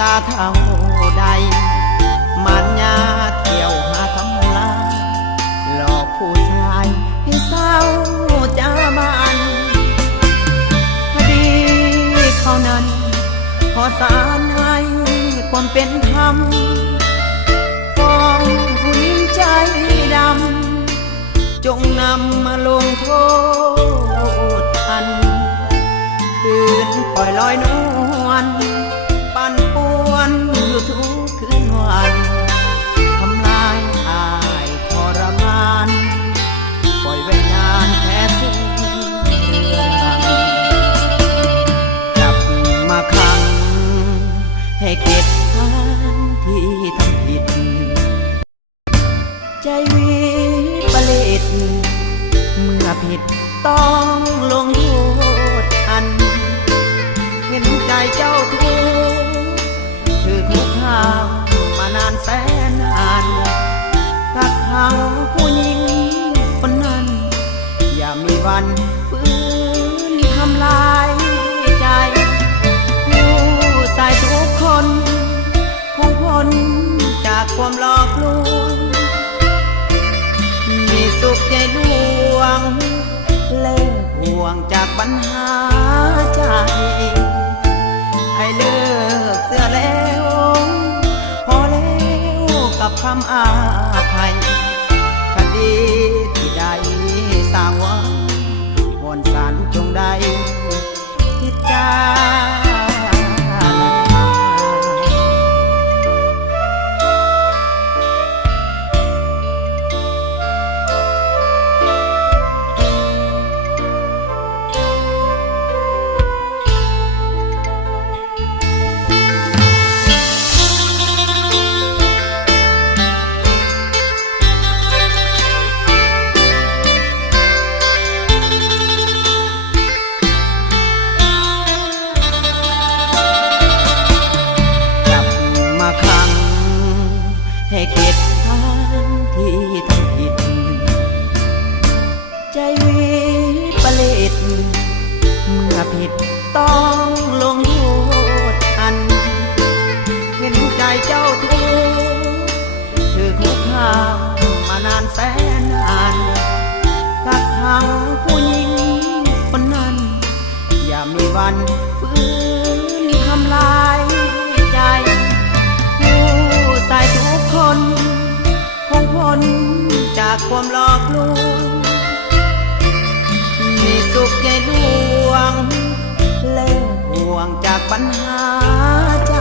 ตาเท่าใดมันยาเที่ยวหาทำลายหลอกผู้ชายให้เศร้าจามันคดีเขานั้นขอศาลให้ความเป็นธรรมฟ้องผู้หญิงใจดำจงนำมาลงโทษทันคืนปล่อยลอยนวลปั่นป่วนอยู่ทุกคืนวันทำลายอายทรมานปล่อยไว้นานแค่สิ้นเรื่องจับมาขังให้เข็ดทานที่ทำผิดใจวิปริตเมื่อผิดต้องลงโทษอันเห็นใจเจ้าทุกถือคุกคามมานานแสนนานกักขังผู้หญิงคนนั้นอย่ามีวันฟื้นทำลายใจผู้ชายทุกคนคงพ้นจากความหลอกลวงมีสุขใจดวงเลิกห่วงจากปัญหาใจให้เลิกเสื้อแล้วพอแล้วกับคำอาภัยคดีที่ใดสร้างไว้วอนศาลจงได้พิจารณาให้เกียรติทานที่ทำผิดใจวิปริตเมื่อผิดต้องลงโทษอันเห็นใจเจ้าทุกถือคุกคามมานานแสนนานกักขังผู้หญิงคนนั้นอย่ามีวันฟื้นทำลายใจตายทุกคนคงพ้นจากความหลอกลวงมีสุขใจดวงเลิกห่วงจากปัญหาใจ